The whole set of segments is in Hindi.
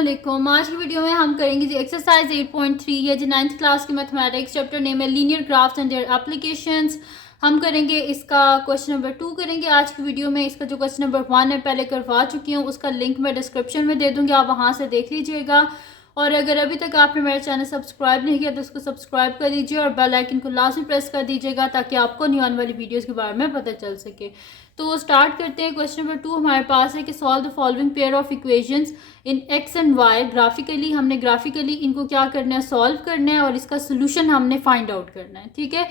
अस्सलामुअलैकुम। आज की वीडियो में हम करेंगे जी एक्सरसाइज 8.3 ये जी 9th क्लास की मैथमेटिक्स चैप्टर नेम है linear graphs and their applications. हम करेंगे इसका क्वेश्चन नंबर 2 करेंगे आज की वीडियो में। इसका जो क्वेश्चन नंबर 1 है पहले करवा चुकी हूँ, उसका लिंक मैं डिस्क्रिप्शन में दे दूँगी, आप वहाँ से देख लीजिएगा। और अगर अभी तक आपने मेरा चैनल सब्सक्राइब नहीं किया तो उसको सब्सक्राइब कर दीजिए और बेल आइकन को लाजमी प्रेस कर दीजिएगा ताकि आपको न्यू आने वाली वीडियोस के बारे में पता चल सके। तो स्टार्ट करते हैं। क्वेश्चन नंबर 2 हमारे पास है कि solve the following pair of equations in x and y. हमने ग्राफिकली इनको क्या करना है, सॉल्व करना है और इसका सोल्यूशन हमने फाइंड आउट करना है। ठीक है,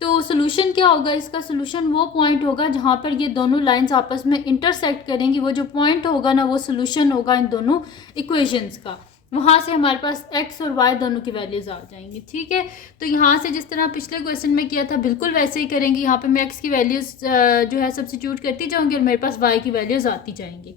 तो सोल्यूशन क्या होगा, इसका सोल्यूशन वो पॉइंट होगा जहाँ पर ये दोनों लाइंस आपस में इंटरसेक्ट करेंगी। वो जो पॉइंट होगा ना वो सोल्यूशन होगा इन दोनों इक्वेशंस का। वहाँ से हमारे पास x और y दोनों की वैल्यूज आ जाएंगी। ठीक है, तो यहाँ से जिस तरह पिछले क्वेश्चन में किया था बिल्कुल वैसे ही करेंगे। यहाँ पे मैं x की वैल्यूज जो है सब्स्टिट्यूट करती जाऊँगी और मेरे पास y की वैल्यूज आती जाएंगी।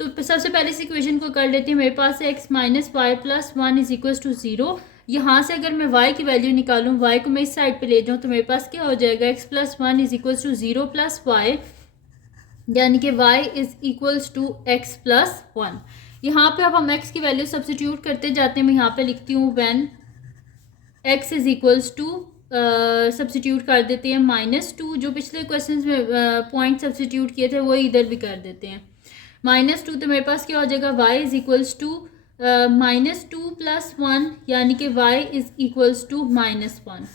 तो सबसे पहले इस इक्वेशन को कर लेते हैं। मेरे पास है x minus y plus 1 is equal to 0। यहाँ से अगर मैं y की वैल्यू निकालूँ, y को मैं इस साइड पे ले जाऊँ तो मेरे पास क्या हो जाएगा, x plus 1 is equal to 0 plus y, यानी कि y is equals to x plus 1। यहाँ पे अब हम x की वैल्यू सब्स्टिट्यूट करते जाते हैं। मैं यहाँ पे लिखती हूँ when x is equals to, substitute कर देते हैं -2। जो पिछले क्वेश्चन में पॉइंट सब्स्टिट्यूट किए थे वो इधर भी कर देते हैं -2। तो मेरे पास क्या हो जाएगा, y is equals to -2 plus 1, यानी कि y इज इक्वल्स टू -1।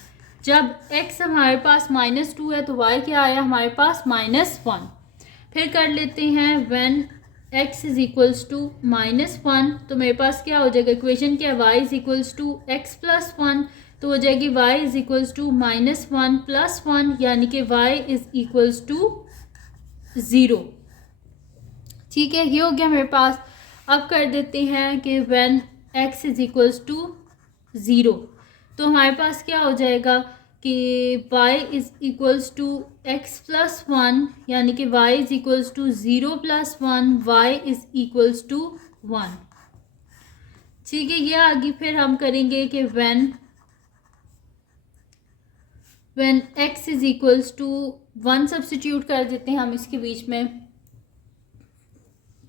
जब x हमारे पास -2 है तो y क्या आया हमारे पास -1। फिर कर लेते हैं when x is equals to -1। तो मेरे पास क्या हो जाएगा, इक्वेशन क्या है, y is equals to x plus 1। तो हो जाएगी y is equals to -1 plus 1, यानी कि y इज इक्वल्स टू 0। ठीक है, ये हो गया मेरे पास। अब कर देते हैं कि when x is equals to 0 तो हमारे पास क्या हो जाएगा कि y is equals to x plus 1, यानी कि y is equals to 0 plus 1, y is equals to 1। ठीक है, ये आगे फिर हम करेंगे कि when x is equals to 1 substitute कर देते हैं हम इसके बीच में।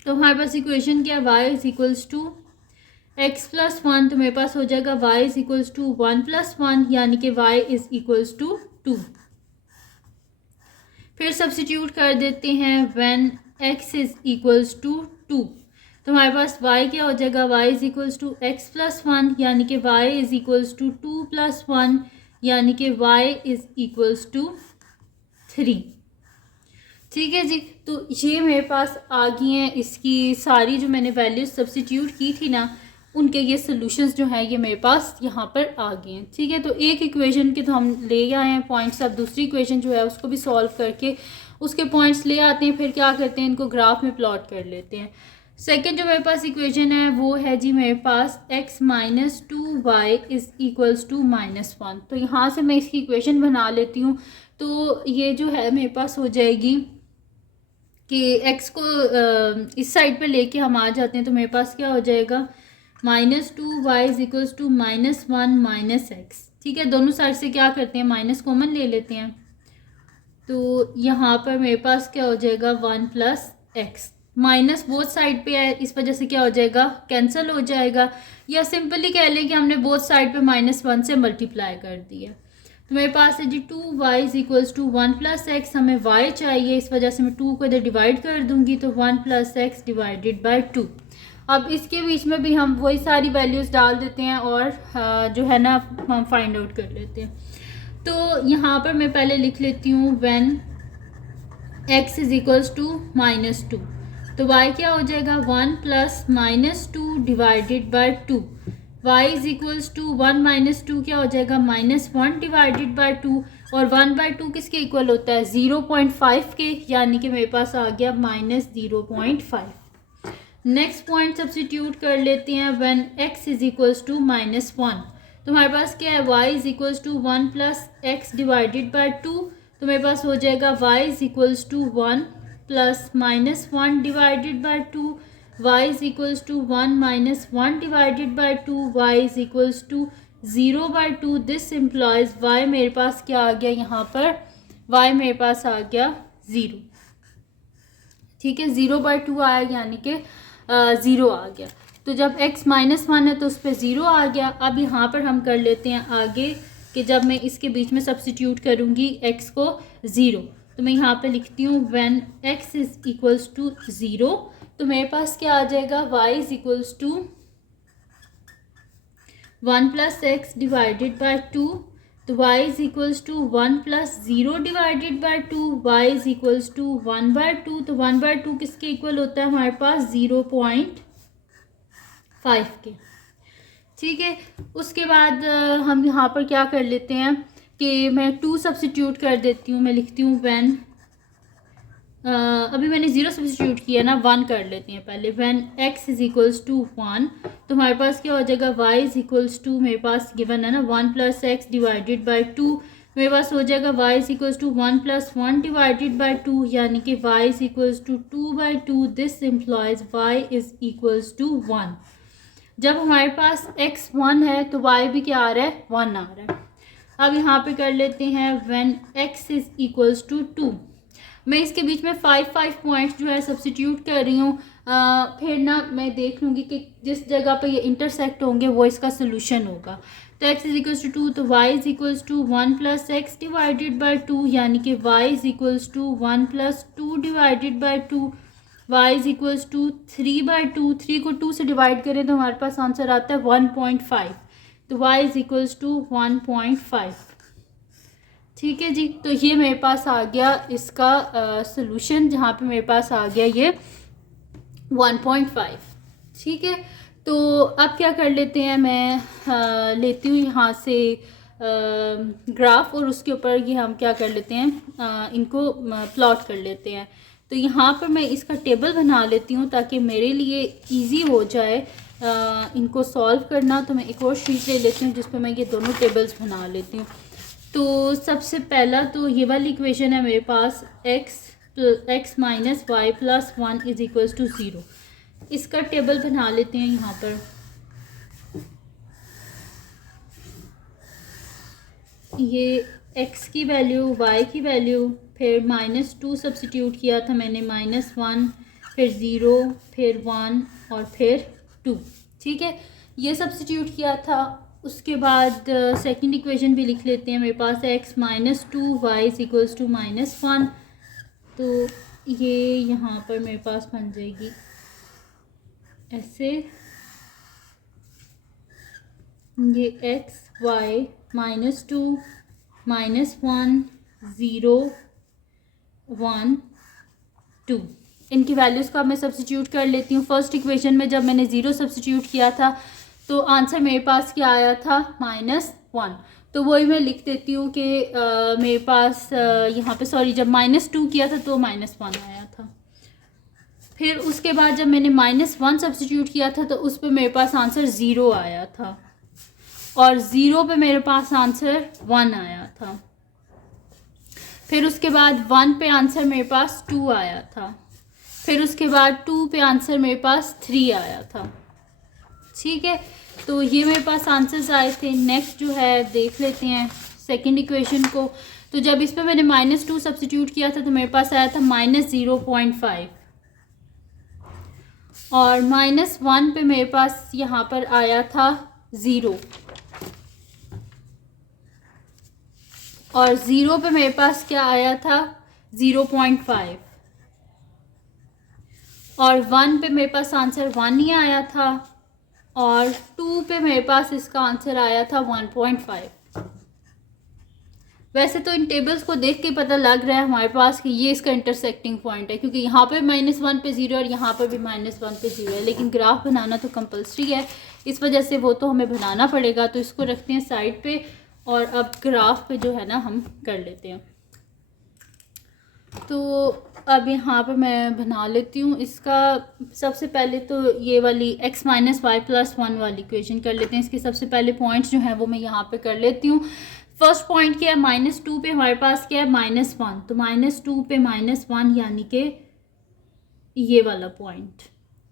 तो हमारे पास इक्वेशन क्या है, y is equals to x plus 1। तो मेरे पास हो जाएगा y is equals to 1 plus 1, यानी कि y इज इक्वल्स टू 2। फिर सब्स्टिट्यूट कर देते हैं when x is equals to 2। तो हमारे पास y क्या हो जाएगा, y is equals to x plus 1, यानी कि y is equals to 2 plus 1, यानी कि y इज इक्वल्स टू 3। ठीक है जी, तो ये मेरे पास आ गई हैं इसकी सारी जो मैंने वैल्यूज सब्स्टिट्यूट की थी ना, उनके ये सॉल्यूशंस जो हैं ये मेरे पास यहाँ पर आ गए हैं। ठीक है, तो एक इक्वेशन के तो हम ले आए हैं पॉइंट्स। अब दूसरी इक्वेशन जो है उसको भी सॉल्व करके उसके पॉइंट्स ले आते हैं, फिर क्या करते हैं इनको ग्राफ में प्लॉट कर लेते हैं। सेकेंड जो मेरे पास इक्वेशन है वो है जी मेरे पास x minus 2y is equals to -1। तो यहाँ से मैं इसकी इक्वेशन बना लेती हूँ। तो ये जो है मेरे पास हो जाएगी कि x को इस साइड पे लेके हम आ जाते हैं। तो मेरे पास क्या हो जाएगा, -2y is equals to -1 minus x। ठीक है, दोनों साइड से क्या करते हैं, माइनस कॉमन ले लेते हैं। तो यहाँ पर मेरे पास क्या हो जाएगा 1 plus x, minus both side पे है इस वजह से क्या हो जाएगा, कैंसिल हो जाएगा। या सिंपली कह लें कि हमने बोथ साइड पे -1 से मल्टीप्लाई कर दिया। तो मेरे पास है जी 2y is equals to 1 plus x. हमें y चाहिए, इस वजह से मैं 2 को इधर डिवाइड कर दूंगी। तो 1 प्लस एक्स डिवाइडेड बाई 2। अब इसके बीच में भी हम वही सारी वैल्यूज़ डाल देते हैं और जो है ना हम फाइंड आउट कर लेते हैं। तो यहाँ पर मैं पहले लिख लेती हूँ when x is equals to -2। तो y क्या हो जाएगा, 1 plus -2 divided by 2। y is equals to 1 minus 2 क्या हो जाएगा, -1 डिवाइडेड बाई 2। और 1/2 किसके इक्वल होता है, 0.5 के, यानी कि मेरे पास आ गया -0.5। नेक्स्ट पॉइंट सब्स्टिट्यूट कर लेते हैं when x is equals to -1। तो हमारे पास क्या है, y is equals to 1 plus x divided by 2। तो मेरे पास हो जाएगा y is equals to 1 plus -1 divided by 2। y is equals to 1 minus 1 divided by 2। y is equals to 0/2। This implies y मेरे पास क्या आ गया, यहाँ पर y मेरे पास आ गया 0। ठीक है, 0/2 आया, यानी कि 0 आ गया। तो जब x -1 है तो उस पर 0 आ गया। अब यहाँ पर हम कर लेते हैं आगे कि जब मैं इसके बीच में सब्स्टिट्यूट करूँगी x को 0, तो मैं यहाँ पे लिखती हूँ when x is equals to 0, तो मेरे पास क्या आ जाएगा, y is equals to 1 + x divided by 2, तो y is equals to 1 + 0 divided by 2, y is equals to 1/2, तो 1/2 किसके इक्वल होता है हमारे पास 0.5 के। ठीक है, उसके बाद हम यहाँ पर क्या कर लेते हैं कि मैं 2 सब्स्टिट्यूट कर देती हूँ। मैं लिखती हूँ व्हेन अभी मैंने 0 सब्स्टिट्यूट किया ना, 1 कर लेते हैं पहले। When x is equals to 1, तो हमारे पास क्या हो जाएगा, y इज़ इक्वल्स टू, मेरे पास गिवन है ना 1 + x डिवाइडेड बाय 2, मेरे पास हो जाएगा y is equals to 1 + 1 divided by 2, यानी कि y is equals to 2/2। This implies y is equals to 1। जब हमारे पास x 1 है तो y भी क्या आ रहा है, 1 आ रहा है। अब यहाँ पे कर लेते हैं when x is equals to 2। मैं इसके बीच में 5 पॉइंट्स जो है सब्स्टिट्यूट कर रही हूँ, फिर ना मैं देख लूँगी कि जिस जगह पे ये इंटरसेक्ट होंगे वो इसका सोल्यूशन होगा। तो x इज़ इक्वल्स टू 2, तो y is equals to 1 + x divided by 2, यानी कि y is equals to 1 + 2 divided by 2, y is equals to 3/2। 3 को 2 से डिवाइड करें तो हमारे पास आंसर आता है 1.5, तो y इज़ इक्वल्स टू 1.5। ठीक है जी, तो ये मेरे पास आ गया इसका सॉल्यूशन, जहाँ पे मेरे पास आ गया ये 1.5। ठीक है, तो अब क्या कर लेते हैं, मैं लेती हूँ यहाँ से ग्राफ, और उसके ऊपर ये हम क्या कर लेते हैं, इनको प्लॉट कर लेते हैं। तो यहाँ पर मैं इसका टेबल बना लेती हूँ ताकि मेरे लिए इजी हो जाए इनको सॉल्व करना। तो मैं एक और शीट ले लेती हूँ जिस पर मैं ये दोनों टेबल्स बना लेती हूँ। तो सबसे पहला तो ये वाली इक्वेशन है मेरे पास, x - y + 1 is equals to 0। इसका टेबल बना लेते हैं यहाँ पर। ये x की वैल्यू, y की वैल्यू, फिर -2 सब्स्टिट्यूट किया था मैंने, -1, फिर 0, फिर 1 और फिर 2। ठीक है, ये सब्स्टिट्यूट किया था। उसके बाद सेकंड इक्वेशन भी लिख लेते हैं। मेरे पास है x - 2 y is equals to -1, तो ये यहाँ पर मेरे पास बन जाएगी ऐसे, ये x y -2 -1 0 1 2, इनकी वैल्यूज़ का मैं सब्स्टिट्यूट कर लेती हूँ। फर्स्ट इक्वेशन में जब मैंने 0 सब्स्टिट्यूट किया था तो आंसर मेरे पास क्या आया था, -1, तो वही मैं लिख देती हूँ कि मेरे पास यहाँ पे सॉरी, जब -2 किया था तो -1 आया था। फिर उसके बाद जब मैंने -1 सब्स्टिट्यूट किया था तो उस पर मेरे पास आंसर 0 आया था, और 0 पे मेरे पास आंसर 1 आया था। फिर उसके बाद 1 पे आंसर मेरे पास 2 आया था। फिर उसके बाद 2 पे आंसर मेरे पास 3 आया था। ठीक है, तो ये मेरे पास आंसर्स आए थे। नेक्स्ट जो है देख लेते हैं सेकंड इक्वेशन को। तो जब इस पे मैंने -2 सब्स्टिट्यूट किया था तो मेरे पास आया था -0.5, और -1 पे मेरे पास यहाँ पर आया था 0, और 0 पे मेरे पास क्या आया था 0.5, और 1 पे मेरे पास आंसर 1 ही आया था, और 2 पे मेरे पास इसका आंसर आया था 1.5। वैसे तो इन टेबल्स को देख के पता लग रहा है हमारे पास कि ये इसका इंटरसेक्टिंग पॉइंट है, क्योंकि यहाँ पे -1 पे 0 और यहाँ पर भी -1 पे 0 है, लेकिन ग्राफ बनाना तो कंपलसरी है, इस वजह से वो तो हमें बनाना पड़ेगा। तो इसको रखते हैं साइड पे, और अब ग्राफ पे जो है ना हम कर लेते हैं। तो अब यहाँ पर मैं बना लेती हूँ इसका। सबसे पहले तो ये वाली x - y + 1 वाली इक्वेशन कर लेते हैं। इसके सबसे पहले पॉइंट्स जो हैं वो मैं यहाँ पे कर लेती हूँ। फर्स्ट पॉइंट क्या है, -2 पे हमारे पास क्या है, -1, तो -2 पे -1 यानी कि ये वाला पॉइंट।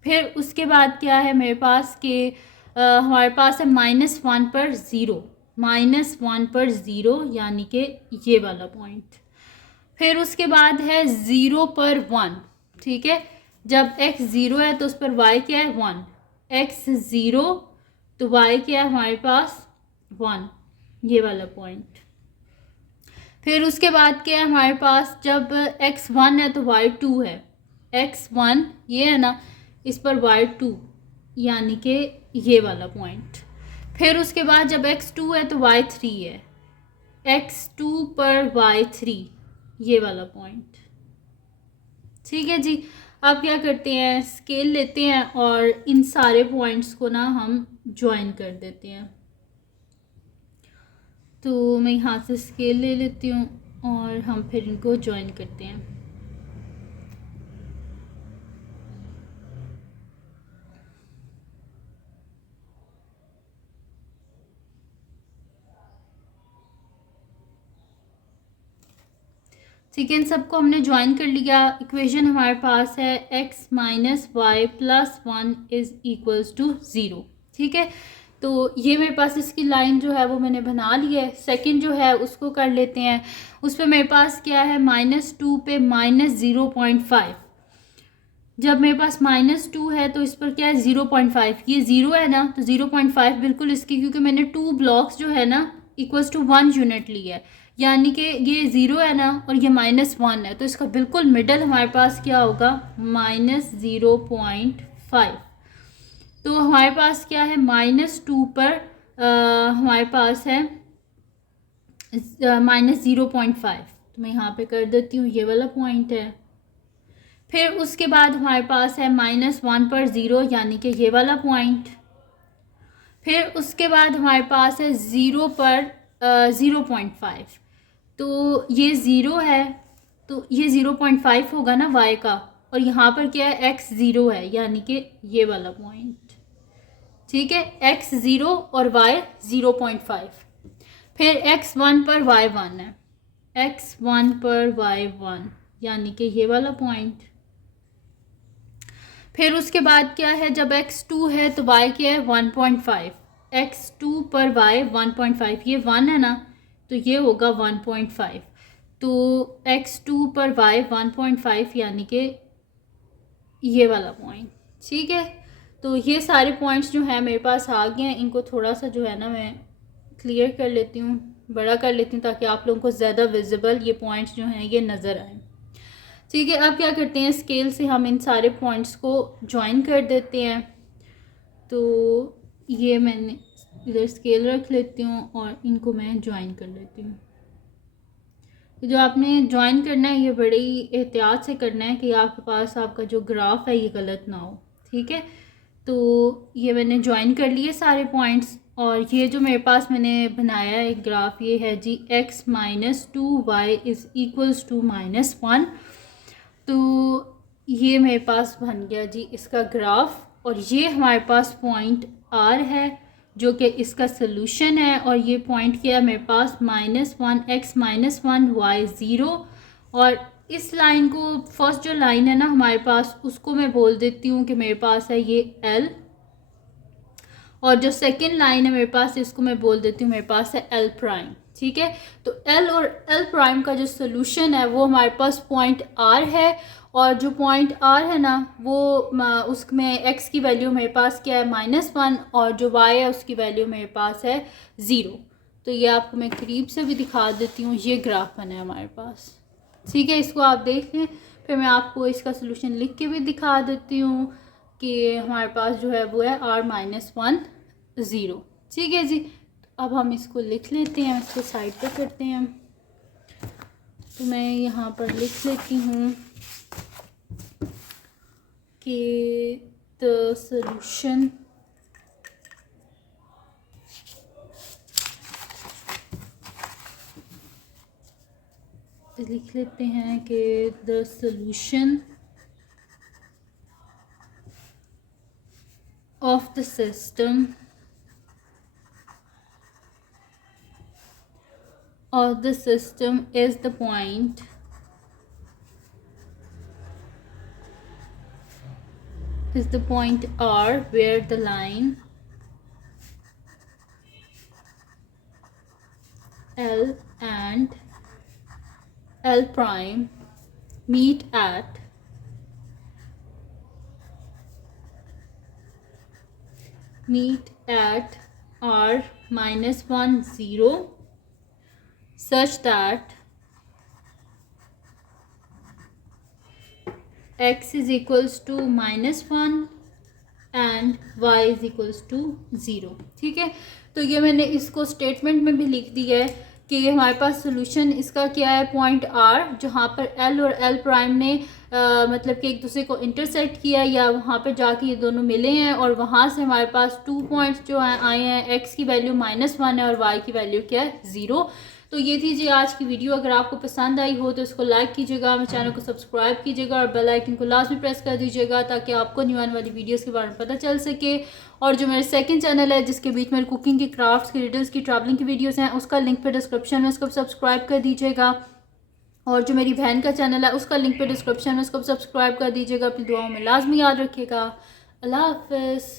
फिर उसके बाद क्या है मेरे पास कि हमारे पास है -1 पर 0, -1 पर 0 यानी कि ये वाला पॉइंट। फिर उसके बाद है 0 पर 1। ठीक है, जब x 0 है तो उस पर y क्या है, 1, x 0 तो y क्या है हमारे पास 1, ये वाला पॉइंट। फिर उसके बाद क्या है हमारे पास, जब x 1 है तो y 2 है, x 1 ये है ना, इस पर y 2 यानी कि ये वाला पॉइंट। फिर उसके बाद जब x 2 है तो y 3 है, x 2 पर y 3 ये वाला पॉइंट। ठीक है जी। अब क्या करते हैं, स्केल लेते हैं और इन सारे पॉइंट्स को ना हम ज्वाइन कर देते हैं। तो मैं यहाँ से स्केल ले लेती हूँ और हम फिर इनको ज्वाइन करते हैं। ठीक है, इन सबको हमने ज्वाइन कर लिया। इक्वेशन हमारे पास है x minus y plus 1 is equals to 0। ठीक है, तो ये मेरे पास इसकी लाइन जो है वो मैंने बना ली है। सेकंड जो है उसको कर लेते हैं। उस पर मेरे पास क्या है, -2 पे -0.5। जब मेरे पास -2 है तो इस पर क्या है 0.5, ये 0 है ना, तो 0.5 बिल्कुल इसकी, क्योंकि मैंने 2 ब्लॉक्स जो है ना इक्वल्स टू 1 यूनिट ली है, यानी कि ये 0 है ना और ये -1 है, तो इसका बिल्कुल मिडल हमारे पास क्या होगा, -0.5। तो हमारे पास क्या है, -2 पर हमारे पास है -0.5। तो मैं यहाँ पे कर देती हूँ, ये वाला पॉइंट है। फिर उसके बाद हमारे पास है -1 पर 0 यानी कि ये वाला पॉइंट। फिर उसके बाद हमारे पास है 0 पर 0.5, तो ये 0 है, तो ये 0.5 होगा ना y का, और यहाँ पर क्या है x 0 है यानी कि ये वाला पॉइंट। ठीक है, x 0 और y 0.5। फिर x 1 पर y 1 है, x 1 पर y 1 यानी कि ये वाला पॉइंट। फिर उसके बाद क्या है, जब x 2 है तो y क्या है 1.5, x 2 पर y 1.5, ये 1 है ना, तो ये होगा 1.5, तो x 2 पर y 1.5 यानी कि ये वाला पॉइंट। ठीक है, तो ये सारे पॉइंट्स जो है मेरे पास आ गए हैं। इनको थोड़ा सा जो है ना मैं क्लियर कर लेती हूँ, बड़ा कर लेती हूँ, ताकि आप लोगों को ज़्यादा विजिबल ये पॉइंट्स जो हैं ये नज़र आए। ठीक है, अब क्या करते हैं, स्केल से हम इन सारे पॉइंट्स को ज्वाइन कर देते हैं। तो ये मैंने इधर स्केल रख लेती हूँ और इनको मैं ज्वाइन कर लेती हूँ। तो जो आपने ज्वाइन करना है ये बड़ी एहतियात से करना है कि आपके पास आपका जो ग्राफ है ये गलत ना हो। ठीक है, तो ये मैंने ज्वाइन कर लिए सारे पॉइंट्स, और ये जो मेरे पास मैंने बनाया है ग्राफ, ये है जी x - 2y is equals to -1। तो ये मेरे पास बन गया जी इसका ग्राफ, और ये हमारे पास पॉइंट r है जो कि इसका सलूशन है, और ये पॉइंट क्या है मेरे पास -1 x - 1 y 0। और इस लाइन को, फर्स्ट जो लाइन है ना हमारे पास, उसको मैं बोल देती हूँ कि मेरे पास है ये l, और जो सेकंड लाइन है मेरे पास इसको मैं बोल देती हूँ मेरे पास है l प्राइम। ठीक है, तो l और l प्राइम का जो सोल्यूशन है वो हमारे पास पॉइंट r है, और जो पॉइंट r है ना वो उसमें x की वैल्यू मेरे पास क्या है -1, और जो y है उसकी वैल्यू मेरे पास है 0। तो ये आपको मैं करीब से भी दिखा देती हूँ, ये ग्राफ बना है हमारे पास। ठीक है, इसको आप देख लें, फिर मैं आपको इसका सोल्यूशन लिख के भी दिखा देती हूँ कि हमारे पास जो है वो है r - 1 0। ठीक है जी, अब हम इसको लिख लेते हैं, इसको साइड पे करते हैं। तो मैं यहाँ पर लिख लेती हूँ कि द सोल्यूशन लिख लेते हैं कि the solution of the system is the point R where the line L and L prime meet at meet at r minus 1 0 such that x is equals to -1 and y is equals to 0। ठीक है, तो ये मैंने इसको स्टेटमेंट में भी लिख दिया है कि ये हमारे पास सोल्यूशन इसका क्या है, पॉइंट r जहाँ पर l और l प्राइम ने मतलब कि एक दूसरे को इंटरसेक्ट किया या वहाँ पे जाके ये दोनों मिले हैं और वहाँ से हमारे पास 2 पॉइंट्स जो हैं आए हैं, x की वैल्यू -1 है और y की वैल्यू क्या है 0। तो ये थी जी आज की वीडियो। अगर आपको पसंद आई हो तो इसको लाइक कीजिएगा, मेरे चैनल को सब्सक्राइब कीजिएगा और बेल आइकन को लाजमी प्रेस कर दीजिएगा ताकि आपको न्यू आने वाली वीडियोस के बारे में पता चल सके। और जो मेरे सेकंड चैनल है जिसके बीच में कुकिंग की, क्राफ्ट्स की, रिडल्स की, ट्रैवलिंग की वीडियोस हैं, उसका लिंक पे डिस्क्रिप्शन में, उसको सब्सक्राइब कर दीजिएगा। और जो मेरी बहन का चैनल है उसका लिंक पे डिस्क्रिप्शन में, उसको सब्सक्राइब कर दीजिएगा। अपनी दुआओं में लाजमी याद रखिएगा। अल्लाह हाफिज़।